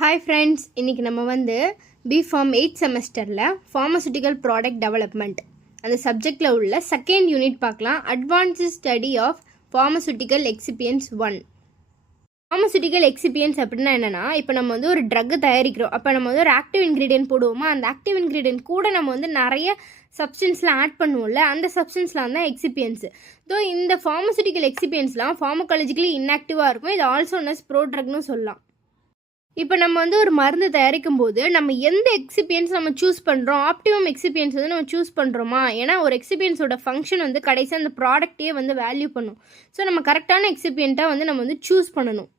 Hi friends, இன்றைக்கி நம்ம வந்து பிஃபார்ம் 8th செமஸ்டரில் ஃபார்மசூட்டிக்கல் ப்ராடக்ட் டெவலப்மெண்ட் அந்த சப்ஜெக்டில் உள்ள செகண்ட் யூனிட் பார்க்கலாம். Advanced study of pharmaceutical excipients 1. Pharmaceutical excipients அப்படின்னா என்னென்னா, இப்போ நம்ம வந்து ஒரு ட்ரக்கு தயாரிக்கிறோம். அப்போ நம்ம வந்து ஒரு ஆக்டிவ் இன்க்ரீடியன்ட் போடுவோமா, அந்த ஆக்டிவ் இன்க்ரீடியன்ட் கூட நம்ம வந்து நிறைய சப்ஸ்டன்ஸ்லாம் ஆட் பண்ணுவோம்ல, அந்த சப்ஸ்டன்ஸ்லாம் தான் எக்ஸிபியன்ஸ். ஸோ இந்த ஃபார்மசூட்டிக்கல் எக்ஸிபியன்ஸ்லாம் ஃபார்மகாலஜிக்கலி இன்ஆக்டிவாக இருக்கும். இது ஆல்சோ நஸ் ப்ரோட்ரக்னு சொல்லலாம். இப்போ நம்ம வந்து ஒரு மருந்து தயாரிக்கும் போது நம்ம எந்த எக்ஸிபியன்ஸ் நம்ம சூஸ் பண்ணுறோம், ஆப்டிமம் எக்ஸிபியன்ஸ் வந்து நம்ம சூஸ் பண்ணுறோமா, ஏன்னா ஒரு எக்ஸிபியன்ஸோட ஃபங்க்ஷன் வந்து கடைசி அந்த ப்ராடக்ட்டே வந்து வேல்யூ பண்ணும். ஸோ நம்ம கரெக்டான எக்ஸிபியண்ட்டாக வந்து நம்ம வந்து சூஸ் பண்ணணும்.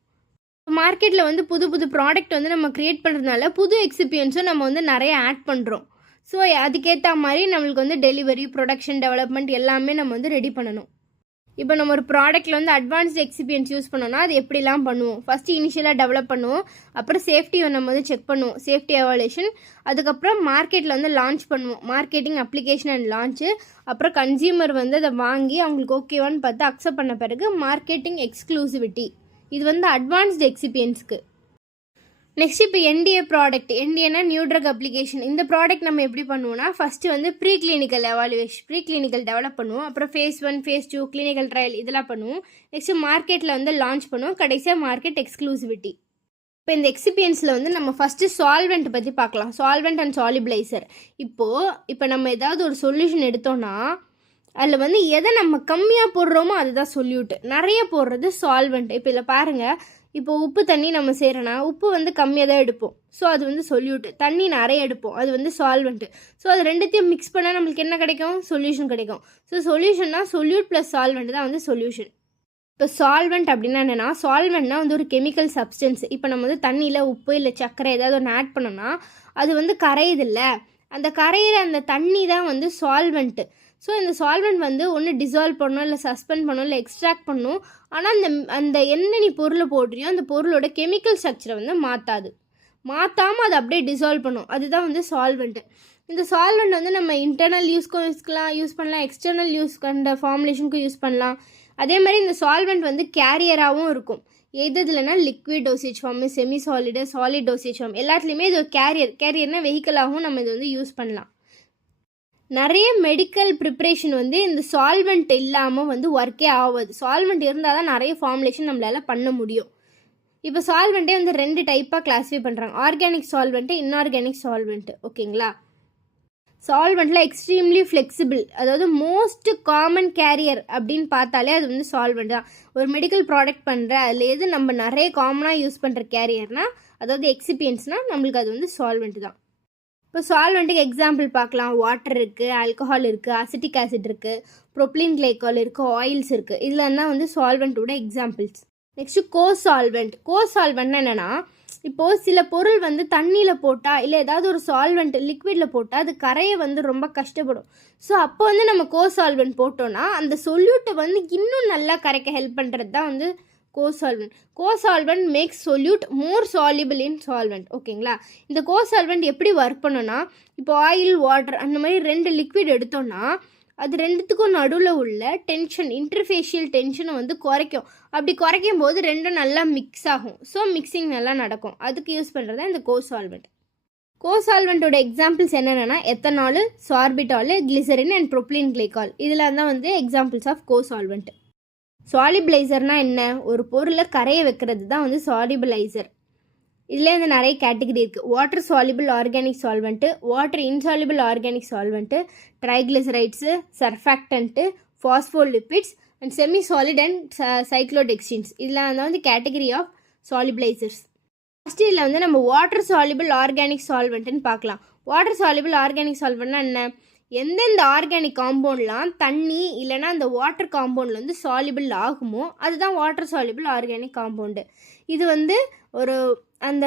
மார்க்கெட்டில் வந்து புது புது ப்ராடக்ட் வந்து நம்ம க்ரியேட் பண்ணுறதுனால புது எக்ஸிபியன்ஸும் நம்ம வந்து நிறைய ஆட் பண்ணுறோம். ஸோ அதுக்கேற்ற மாதிரி நம்மளுக்கு வந்து டெலிவரி, ப்ரொடக்ஷன், டெவலப்மெண்ட் எல்லாமே நம்ம வந்து ரெடி பண்ணணும். இப்போ நம்ம ஒரு ப்ராடக்ட்டில் வந்து அட்வான்ஸ்டு எக்ஸிபியன்ஸ் யூஸ் பண்ணோன்னா அது எப்படிலாம் பண்ணுவோம். ஃபஸ்ட்டு இனிஷியலாக டெவலப் பண்ணுவோம், அப்புறம் சேஃப்டியை நம்ம வந்து செக் பண்ணுவோம், சேஃப்டி எவாலுவேஷன். அதுக்கப்புறம் மார்க்கெட்டில் வந்து லான்ச் பண்ணுவோம், மார்க்கெட்டிங், அப்ளிகேஷன் அண்ட் லான்ச்சு. அப்புறம் கன்சியூமர் வந்து அதை வாங்கி அவங்களுக்கு ஓகேவான்னு பார்த்து அக்செப்ட் பண்ண பிறகு மார்க்கெட்டிங் எக்ஸ்க்ளூசிவிட்டி. இது வந்து அட்வான்ஸ்டு எக்ஸிபியன்ஸ்க்கு. நெக்ஸ்ட் இப்போ என்டிஏ ப்ராடக்ட். என்டிஏனா நியூ ட்ரக் அப்ளிகேஷன். இந்த ப்ராடக்ட் நம்ம எப்படி பண்ணுவோம்னா, ஃபஸ்ட்டு வந்து pre clinical evaluation, pre clinical develop பண்ணுவோம். அப்புறம் phase 1, phase 2 கிளினிக்கல் ட்ரையல் இதெல்லாம் பண்ணுவோம். நெக்ஸ்ட்டு மார்க்கெட்டில் வந்து லான்ச் பண்ணுவோம். கடைசியாக மார்க்கெட் எக்ஸ்க்ளூசிவிட்டி. இப்போ இந்த எக்ஸிபியன்ஸில் வந்து நம்ம ஃபஸ்ட்டு சால்வெண்ட் பற்றி பார்க்கலாம். Solvent and solubiliser. இப்போ நம்ம ஏதாவது ஒரு சொல்யூஷன் எடுத்தோன்னா அதில் வந்து எதை நம்ம கம்மியாக போடுறோமோ அதுதான் சொல்யூட், நிறைய போடுறது சால்வெண்ட். இப்போ இதில் பாருங்கள், இப்போ உப்பு தண்ணி நம்ம செய்கிறோன்னா உப்பு வந்து கம்மியாக தான் எடுப்போம், ஸோ அது வந்து சொல்யூட்டு. தண்ணி நிறைய எடுப்போம், அது வந்து சால்வெண்ட்டு. ஸோ அது ரெண்டுத்தையும் மிக்ஸ் பண்ணால் நம்மளுக்கு என்ன கிடைக்கும், சொல்யூஷன் கிடைக்கும். ஸோ சொல்யூஷன்னா சொல்யூட் ப்ளஸ் சால்வெண்ட் தான் வந்து சொல்யூஷன். இப்போ சால்வெண்ட் அப்படின்னா என்னென்னா, சால்வெண்ட்னா வந்து ஒரு கெமிக்கல் சப்ஸ்டன்ஸ். இப்போ நம்ம வந்து தண்ணியில் உப்பு இல்லை சர்க்கரை ஏதாவது ஒன்று ஆட் பண்ணோன்னா அது வந்து கரையுதில்ல, அந்த கரையிற அந்த தண்ணி தான் வந்து சால்வெண்ட்டு. ஸோ இந்த சால்வெண்ட் வந்து ஒன்று டிசால்வ் பண்ணணும், இல்லை சஸ்பெண்ட் பண்ணணும், இல்லை எக்ஸ்ட்ராக்ட் பண்ணணும். ஆனால் அந்த என்ன நீ பொருளை போடுறியோ அந்த பொருளோட கெமிக்கல் ஸ்ட்ரக்சரை வந்து மாற்றாமல் அதை அப்படியே டிசால்வ் பண்ணும். அதுதான் வந்து சால்வெண்ட்டு. இந்த சால்வெண்ட் வந்து நம்ம இன்டர்னல் யூஸ்க்கு யூஸ் பண்ணலாம், எக்ஸ்டர்னல் யூஸ் கண்ட ஃபார்முலேஷனுக்கும் யூஸ் பண்ணலாம். அதே மாதிரி இந்த சால்வெண்ட் வந்து கேரியராகவும் இருக்கும். எதுலனா liquid dosage form, semi solid, solid dosage form எல்லாத்துலேயுமே இது ஒரு கேரியர்னால் வெஹிக்கலாகவும் நம்ம இது வந்து யூஸ் பண்ணலாம். நிறைய மெடிக்கல் ப்ரிப்ரேஷன் வந்து இந்த சால்வெண்ட் இல்லாமல் வந்து ஒர்க்கே ஆகாது. சால்வெண்ட் இருந்தால் தான் நிறைய ஃபார்முலேஷன் நம்மளால் பண்ண முடியும். இப்போ சால்வெண்ட்டே வந்து 2 டைப்பாக கிளாஸிஃபை பண்ணுறாங்க, ஆர்கானிக் சால்வெண்ட்டு, இன்ஆர்கானிக் சால்வெண்ட்டு. ஓகேங்களா? சால்வெண்ட்டில் எக்ஸ்ட்ரீம்லி ஃப்ளெக்சிபிள், அதாவது மோஸ்ட் காமன் கேரியர் அப்படின்னு பார்த்தாலே அது வந்து சால்வெண்ட் தான். ஒரு மெடிக்கல் ப்ராடக்ட் பண்ணுற அதில் எது நம்ம நிறைய காமனாக யூஸ் பண்ணுற கேரியர்னால், அதாவது எக்ஸிபியன்ஸ்னால் நம்மளுக்கு அது வந்து சால்வெண்ட் தான். இப்போ சால்வெண்ட்டுக்கு எக்ஸாம்பிள் பார்க்கலாம். வாட்டர் இருக்குது, ஆல்கஹால் இருக்குது, அசிட்டிக் ஆசிட் இருக்குது, ப்ரொப்ளின் கிளைக்கால் இருக்குது, ஆயில்ஸ் இருக்குது. இதில் தான் வந்து சால்வெண்ட்டோட எக்ஸாம்பிள்ஸ். நெக்ஸ்ட்டு கோசால்வெண்ட்னா என்னென்னா, இப்போது சில பொருள் வந்து தண்ணியில் போட்டால் இல்லை ஏதாவது ஒரு சால்வெண்ட் லிக்விடில் போட்டால் அது கரையை வந்து ரொம்ப கஷ்டப்படும். ஸோ அப்போ வந்து நம்ம கோசால்வெண்ட் போட்டோன்னா அந்த சொல்யூட்டை வந்து இன்னும் நல்லா கரைக்க ஹெல்ப் பண்ணுறது தான் வந்து கோசால்வெண்ட் மேக்ஸ் சொல்யூட் மோர் சால்யூபிள் இன் சால்வெண்ட். ஓகேங்களா? இந்த கோசால்வெண்ட் எப்படி ஒர்க் பண்ணோன்னா, இப்போ ஆயில், வாட்டர் அந்த மாதிரி 2 லிக்விட் எடுத்தோன்னா அது 2த்துக்கும் நடுவில் உள்ள டென்ஷன், இன்டர்ஃபேஷியல் டென்ஷனை வந்து குறைக்கும். அப்படி குறைக்கும் போது 2 நல்லா மிக்ஸ் ஆகும். ஸோ மிக்சிங் நல்லா நடக்கும். அதுக்கு யூஸ் பண்ணுறது இந்த கோசால்வெண்ட். கோசால்வெண்ட்டோட எக்ஸாம்பிள்ஸ் என்னென்னா ethanol, sorbitol, glycerin and propylene glycol. இதில் தான் வந்து எக்ஸாம்பிள்ஸ் ஆஃப் கோசால்வெண்ட். சாலிபிளைசர்னால் என்ன, ஒரு பொருளை கரைய வைக்கிறது தான் வந்து சாலிபிளைசர். இதில் வந்து நிறைய கேட்டகரி இருக்குது. Water soluble organic solvent, water insoluble organic solvent, triglycerides, surfactant, phospholipids and semi solid and cyclodextrins. இதில் வந்து கேட்டகரி ஆஃப் சாலிபிளைசர்ஸ். ஃபஸ்ட்டு இதில் வந்து நம்ம வாட்டர் சாலிபிள் ஆர்கானிக் சால்வெண்ட்டுன்னு பார்க்கலாம். வாட்டர் சாலிபிள் ஆர்கானிக் சால்வெண்ட்னா என்ன, எந்தெந்த ஆர்கானிக் காம்பவுண்ட்லாம் தண்ணி இல்லைனா அந்த வாட்டர் காம்பவுண்டில் வந்து சாலிபிள் ஆகுமோ அதுதான் வாட்டர் சாலிபிள் ஆர்கானிக் காம்பவுண்டு. இது வந்து ஒரு அந்த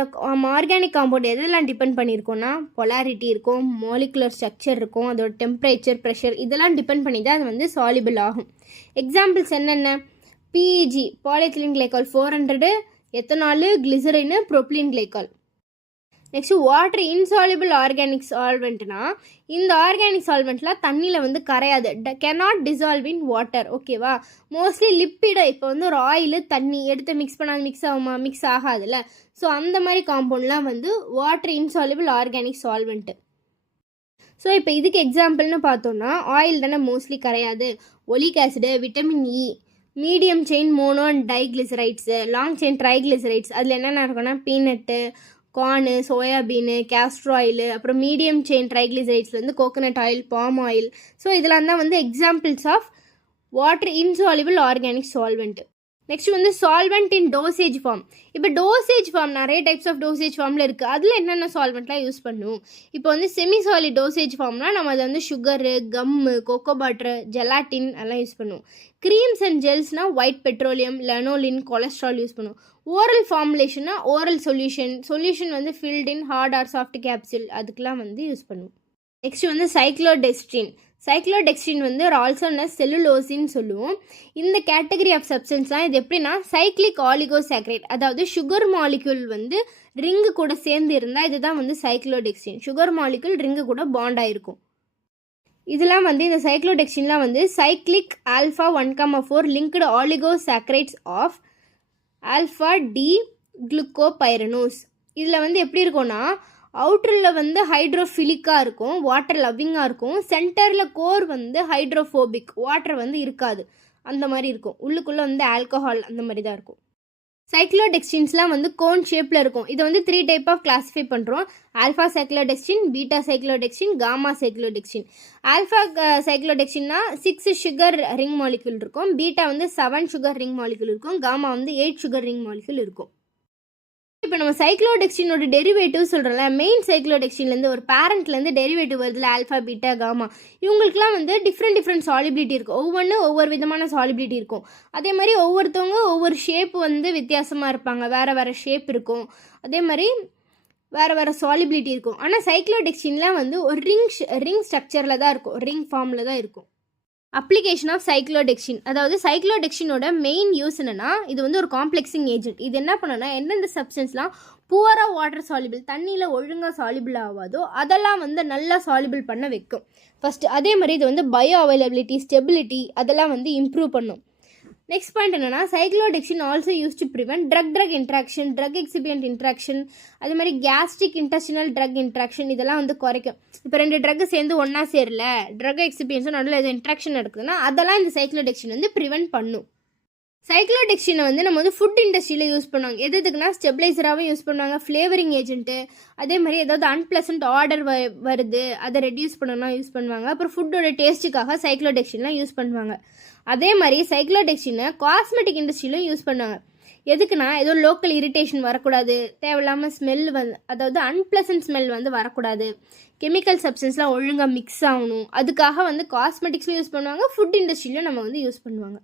ஆர்கானிக் காம்பவுண்ட் எதெல்லாம் டிபெண்ட் பண்ணியிருக்கோன்னா, பொலாரிட்டி இருக்கும், மாலிகுலர் ஸ்ட்ரக்சர் இருக்கும், அதோட டெம்பரேச்சர், ப்ரெஷர் இதெல்லாம் டிபெண்ட் பண்ணி தான் அது வந்து சாலிபிள் ஆகும். எக்ஸாம்பிள்ஸ் என்னென்ன, PEG polyethylene glycol 400, ethanol, glycerin, propylene glycol. Next water insoluble organic சால்வெண்ட்னா இந்த ஆர்கானிக் சால்வெண்ட்லாம் தண்ணியில் வந்து கரையாது, cannot dissolve in வாட்டர். ஓகேவா? மோஸ்ட்லி லிப்பிடை, இப்போ வந்து ஒரு ஆயில் தண்ணி எடுத்து மிக்ஸ் பண்ணாது மிக்ஸ் ஆகுமா? மிக்ஸ் ஆகாதுல்ல. ஸோ அந்த மாதிரி காம்பவுண்ட்லாம் வந்து water insoluble organic solvent. So இப்போ இதுக்கு எக்ஸாம்பிள்னு பார்த்தோன்னா ஆயில் தானே மோஸ்ட்லி கரையாது. Oleic acid, vitamin E, medium chain mono and diglycerides, long chain triglycerides, அதில் என்னென்ன இருக்குன்னா peanut, corn, soybean, castor oil, அப்புறம் மீடியம் செயின் ட்ரைக்ளிசரைட்ஸில் வந்து coconut oil, palm oil. So இதெல்லாம் தான் வந்து examples of water insoluble organic solvent. Next வந்து சால்வெண்ட் இன் டோசேஜ் ஃபார்ம். இப்போ டோசேஜ் ஃபார்ம் நிறைய டைப்ஸ் ஆஃப் டோசேஜ் ஃபார்மில் இருக்குது. அதில் என்னென்ன சால்வெண்ட்லாம் யூஸ் பண்ணுவோம்? இப்போ வந்து செமி சாலிட் டோசேஜ் ஃபார்ம்னா நம்ம அதை வந்து sugar, gum, cocoa butter, gelatin அதெல்லாம் யூஸ் பண்ணுவோம். க்ரீம்ஸ் அண்ட் ஜெல்ஸ்னால் white petroleum, lanolin, cholesterol use பண்ணுவோம். ஓரல் ஃபார்முலேஷன்னா ஓரல் சொல்யூஷன் வந்து filled in hard or soft capsule, அதுக்கெலாம் வந்து யூஸ் பண்ணுவோம். நெக்ஸ்ட் வந்து சைக்ளோடெக்ஸ்ட்ரின் வந்து ஆல்சோ செல்லுலோசின்னு சொல்லுவோம். இந்த கேட்டகரி ஆஃப் சப்ஸ்டன்ஸ்லாம் இது எப்படின்னா சைக்ளிக் ஆலிகோசாக்ரைட், அதாவது சுகர் மாலிக்யூல் வந்து ரிங்கு கூட சேர்ந்து இருந்தால் இதுதான் வந்து சைக்ளோடெக்ஸ்ட்ரின். சுகர் மாலிக்யூல் ரிங்கு கூட பாண்ட் ஆகிருக்கும். இதெல்லாம் வந்து இந்த சைக்ளோடெக்ஸ்ட்ரின்லாம் வந்து cyclic alpha 1,4 linked oligosaccharides of alpha D glucopyranose. இதில் வந்து எப்படி இருக்கும்னா அவுட்டரில் வந்து ஹைட்ரோஃபிலிக்காக இருக்கும், வாட்டர் லவ்விங்காக இருக்கும். சென்டரில் கோர் வந்து ஹைட்ரோஃபோபிக், வாட்டர் வந்து இருக்காது, அந்த மாதிரி இருக்கும். உள்ளுக்குள்ளே வந்து ஆல்கஹால் அந்த மாதிரி தான் இருக்கும். சைக்ளோடெக்ஸ்டின்ஸ்லாம் வந்து கோன் ஷேப்பில் இருக்கும். இதை வந்து 3 டைப் ஆஃப் கிளாஸிஃபை பண்ணுறோம். Alpha cyclodextrin, beta cyclodextrin, gamma cyclodextrin. Alpha சைக்ளோடெக்ஸ்டின்னா 6 சுகர் ரிங் மாலிக்யூல் இருக்கும், பீட்டா வந்து 7 சுகர் ரிங் மாலிக்யூல் இருக்கும், காமா வந்து 8 சுகர் ரிங் மாலிக்யூல் இருக்கும். இப்போ நம்ம சைக்ளோடெக்ஸ்டினோட டெரிவேட்டிவ் சொல்கிறோம்ல, மெயின் சைக்ளோடெக்ஸ்டின்லேருந்து ஒரு பேரண்ட்லேருந்து டெரிவேட்டிவ் வருதுல ஆல்ஃபா, பீட்டா, காமா, இவங்களுக்குலாம் வந்து டிஃப்ரெண்ட் சாலிபிலிட்டி இருக்கும். ஒவ்வொரு விதமான சாலிபிலிட்டி இருக்கும். அதே மாதிரி ஒவ்வொருத்தவங்க ஒவ்வொரு ஷேப் வந்து வித்தியாசமாக இருப்பாங்க, வேறு ஷேப் இருக்கும். அதே மாதிரி வேறு சாலிபிலிட்டி இருக்கும். ஆனால் சைக்ளோடெக்ஸ்டின்லாம் வந்து ஒரு ரிங் ஸ்ட்ரக்சரில் தான் இருக்கும், ரிங் ஃபார்மில் தான் இருக்கும். அப்ளிகேஷன் ஆஃப் சைக்ளோடெக்ஸ்டின், அதாவது சைக்ளோடெக்ஸ்டினோட மெயின் யூஸ் என்னன்னா இது வந்து ஒரு காம்ப்ளெக்ஸிங் ஏஜென்ட். இது என்ன பண்ணுன்னா எந்தெந்த சப்ஸ்டன்ஸ்லாம் புவராக வாட்டர் சாலிபிள், தண்ணியில் ஒழுங்காக சாலிபிள் ஆகாதோ அதெல்லாம் வந்து நல்லா சாலிபிள் பண்ண வைக்கும் ஃபஸ்ட்டு. அதே மாதிரி இது வந்து பயோ அவைலபிலிட்டி, ஸ்டெபிலிட்டி அதெல்லாம் வந்து இம்ப்ரூவ் பண்ணும். நெக்ஸ்ட் பாயிண்ட் என்னன்னா cyclodextrin also use to prevent drug interaction, drug excipient interaction, அதே மாதிரி கேஸ்ட்ரிக் இன்டெஸ்டினல் ட்ரக் இன்ட்ராக்ஷன் இதெல்லாம் வந்து குறைக்கும். இப்போ 2 ட்ரக் சேர்ந்து ஒன்றா சேரல, ட்ரக் எக்ஸிபியன்ஸும் நடுவில் எதுவும் இன்ட்ராக்ஷன் நடக்குதுன்னா அதெல்லாம் இந்த சைக்ளோடெக்ஸ்டின் வந்து ப்ரிவென்ட் பண்ணும். சைக்ளோடெக்ஸ்டினை வந்து நம்ம வந்து ஃபுட் இண்டஸ்ட்ரியில் யூஸ் பண்ணுவாங்க. எதுக்குன்னா ஸ்டெபிளைசராகவும் யூஸ் பண்ணுவாங்க, ஃப்ளேவரிங் ஏஜென்ட்டு, அதே மாதிரி ஏதாவது அன்பிளசன்ட் ஆர்டர் வருது அதை ரெடியூஸ் பண்ணணும்னா யூஸ் பண்ணுவாங்க. அப்புறம் ஃபுட்டோட டேஸ்ட்டுக்காக சைக்ளோடெக்ஸ்டின்லாம் யூஸ் பண்ணுவாங்க. அதே மாதிரி சைக்ளோடெக்ஸ்டினை காஸ்மெட்டிக் இண்டஸ்ட்ரியிலும் யூஸ் பண்ணுவாங்க. எதுக்குன்னா ஏதோ லோக்கல் இரிட்டேஷன் வரக்கூடாது, தேவையில்லாமல் ஸ்மெல் வந்து அதாவது அன்பிளசன்ட் ஸ்மெல் வந்து வரக்கூடாது, கெமிக்கல் சப்ஸ்டன்ஸ்லாம் ஒழுங்காக மிக்ஸ் ஆகணும், அதுக்காக வந்து காஸ்மெட்டிக்ஸ்லையும் யூஸ் பண்ணுவாங்க, ஃபுட் இண்டஸ்ட்ரியிலும் நம்ம வந்து யூஸ் பண்ணுவாங்க.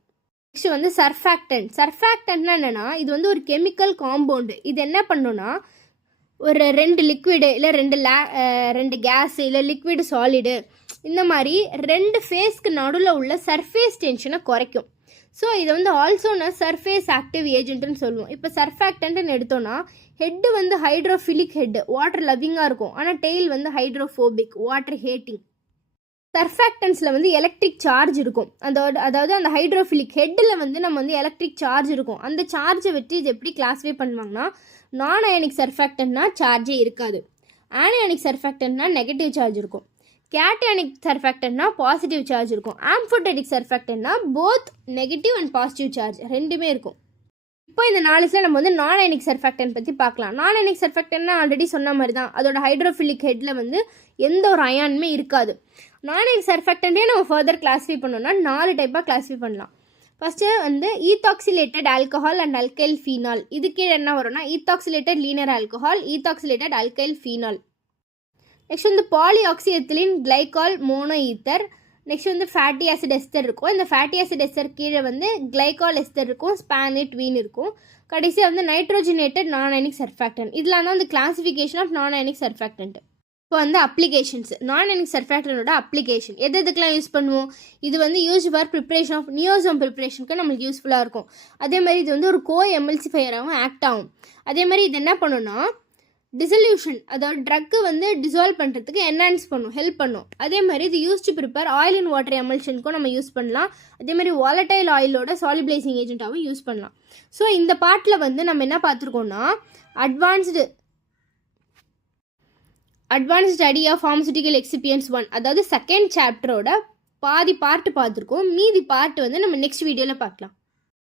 நெக்ஸ்ட் வந்து சர்ஃபேக்டன்ட்னா என்னென்னா இது வந்து ஒரு கெமிக்கல் காம்பவுண்டு. இது என்ன பண்ணுன்னா ஒரு 2 லிக்விடு இல்லை 2 கேஸு இல்லை லிக்விடு சாலிடு இந்த மாதிரி 2 ஃபேஸ்க்கு நடுவில் உள்ள சர்ஃபேஸ் டென்ஷனை குறைக்கும். ஸோ இதை வந்து ஆல்சோனா சர்ஃபேஸ் ஆக்டிவ் ஏஜென்ட்னு சொல்லுவோம். இப்போ சர்ஃபேக்டன்ட்னு எடுத்தோன்னா ஹெட்டு வந்து ஹைட்ரோஃபிலிக் ஹெட்டு, வாட்டர் லவ்விங்காக இருக்கும். ஆனால் டெய்ல் வந்து ஹைட்ரோஃபோபிக், வாட்டர் ஹேட்டிங். சர்ஃபேக்டன்ஸில் வந்து எலக்ட்ரிக் சார்ஜ் இருக்கும். அதாவது அந்த ஹைட்ரோஃபிலிக் ஹெட்டில் வந்து நம்ம வந்து எலக்ட்ரிக் சார்ஜ் இருக்கும். அந்த சார்ஜை வச்சு இது எப்படி கிளாஸிஃபை பண்ணுவாங்கன்னா நான் அயனிக் சர்ஃபேக்டன்ட்னா சார்ஜே இருக்காது, ஆனியானிக் சர்ஃபேக்டன்ட்னா நெகட்டிவ் சார்ஜ் இருக்கும், கேட்டயானிக் சர்ஃபேக்டன்ட்னா பாசிட்டிவ் சார்ஜ் இருக்கும், ஆம்ஃபோடெரிக் சர்ஃபேக்டன்ட்னா both negative and positive charge ரெண்டுமே இருக்கும். இப்போ இந்த 4 நம்ம வந்து நான் அயனிக் சர்ஃபேக்டன்ட் பற்றி பார்க்கலாம். நான் அயனிக் சர்ஃபேக்டன்ட்னா ஆல்ரெடி சொன்ன மாதிரி தான், அதோட ஹைட்ரோஃபிலிக் ஹெட்டில் வந்து எந்த ஒரு அயானுமே இருக்காது. நான் அயனிக் சர்ஃபேக்டன்ட்டே நம்ம ஃபர்தர் கிளாஸிஃபை பண்ணோம்னா 4 டைப்பாக கிளாஸிஃபை பண்ணலாம். ஃபஸ்ட்டு வந்து ethoxylated alcohol and alkyl phenol. இது கீழே என்ன வரும்னா ethoxylated linear alcohol, ethoxylated alkyl phenol. Next வந்து polyoxy ethylene glycol mono ether. Next வந்து ஃபேட்டி ஆசிட் எஸ்டர் இருக்கும். இந்த ஃபேட்டி ஆசிட் எஸ்டர் கீழே வந்து கிளைகால் எஸ்டர் இருக்கும், ஸ்பானிட் வீன் இருக்கும். கடைசியாக வந்து நைட்ரோஜனேட்டட் நான் அயனிக் சர்ஃபேக்டன்ட். இதெல்லாம் தான் வந்து கிளாசிஃபிகேஷன் ஆஃப் நான் அயனிக் சர்ஃபேக்டன்ட். இப்போ வந்து அப்ளிகேஷன்ஸ், நான் அயனிக் சர்ஃபேக்டனோட அப்ளிகேஷன் எதுக்கெல்லாம் யூஸ் பண்ணுவோம்? இது வந்து use for preparation of niosome ப்ரிப்ரேஷனுக்கு நம்மளுக்கு யூஸ்ஃபுல்லாக இருக்கும். அதே மாதிரி இது வந்து ஒரு கோ எம்எல்சிஃபையராகவும் ஆக்ட் ஆகும். அதே மாதிரி இது என்ன பண்ணுன்னா டிசல்யூஷன், அதாவது ட்ரக்கு வந்து டிசால்வ் பண்ணுறதுக்கு என்ஹான்ஸ் பண்ணும், ஹெல்ப் பண்ணும். அதே மாதிரி இது use to prepare oil and water எமல்ஷனுக்கும் நம்ம யூஸ் பண்ணலாம். அதே மாதிரி வாலடைல் ஆயிலோட சாலிபிளைசிங் ஏஜென்ட்டாகவும் யூஸ் பண்ணலாம். ஸோ இந்த பார்ட்டில் வந்து நம்ம என்ன பார்த்துருக்கோம்னா advanced study of pharmaceutical excipients 1, அதாவது செகண்ட் சாப்டரோட பாதி பார்ட் பார்த்துருக்கோம். மீதி பார்ட் வந்து நம்ம நெக்ஸ்ட் வீடியோவில் பார்க்கலாம்.